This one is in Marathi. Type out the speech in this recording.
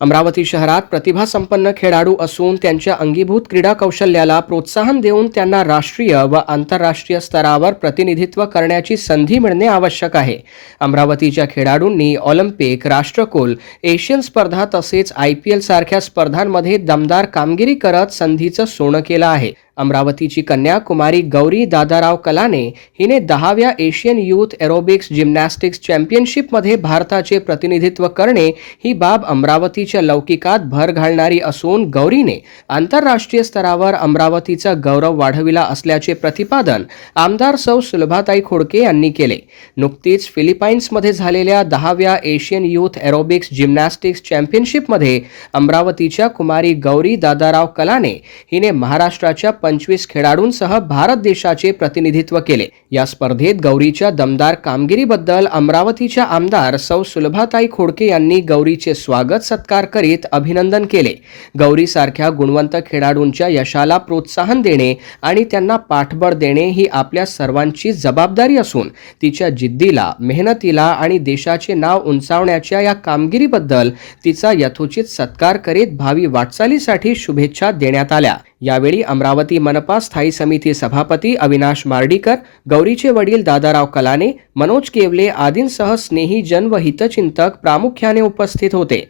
अमरावती शहरात प्रतिभासंपन्न खेळाडू असून त्यांच्या अंगीभूत क्रीडा कौशल्याला प्रोत्साहन देऊन त्यांना राष्ट्रीय व आंतरराष्ट्रीय स्तरावर प्रतिनिधित्व करण्याची संधी मिळणे आवश्यक आहे। अमरावतीच्या खेळाडूंनी ऑलिम्पिक, राष्ट्रकुल, एशियन स्पर्धा तसेच IPL सारख्या स्पर्धांमध्ये दमदार कामगिरी करत संधीचं सोनं केलं आहे। अमरावतीची कन्या कुमारी गौरी दादाराव कलाने हिने 10व्या एशियन यूथ एरोबिक्स जिम्नॅस्टिक्स चॅम्पियनशिपमध्ये भारताचे प्रतिनिधित्व करणे ही बाब अमरावतीच्या लौकिकात भर घालणारी असून गौरीने आंतरराष्ट्रीय स्तरावर अमरावतीचा गौरव वाढविला असल्याचे प्रतिपादन आमदार सौ सुलभाताई खोडके यांनी केले। नुकतीच फिलिपाईन्समध्ये झालेल्या 10व्या एशियन यूथ एरोबिक्स जिम्नॅस्टिक्स चॅम्पियनशिपमध्ये अमरावतीच्या कुमारी गौरी दादाराव कलाने हिने महाराष्ट्राच्या 25 खेळाडूंसह भारत देशाचे प्रतिनिधित्व केले। या स्पर्धेत गौरीच्या दमदार कामगिरीबद्दल अमरावतीच्या आमदार सौ सुलभाताई खोडके यांनी गौरीचे स्वागत सत्कार करीत अभिनंदन केले। गौरीसारख्या गुणवंत खेळाडूंच्या यशाला प्रोत्साहन देणे आणि त्यांना पाठबळ देणे ही आपल्या सर्वांची जबाबदारी असून तिच्या जिद्दीला, मेहनतीला आणि देशाचे नाव उंचावण्याच्या या कामगिरीबद्दल तिचा यथोचित सत्कार करीत भावी वाटचालीसाठी शुभेच्छा देण्यात आल्या। यावेळी अमरावती मनपा स्थायी समिती सभापती अविनाश मार्डीकर, गौरीचे वडील दादाराव कलाने, मनोज केवले आदींसह स्नेहीजन व हितचिंतक प्रामुख्याने उपस्थित होते।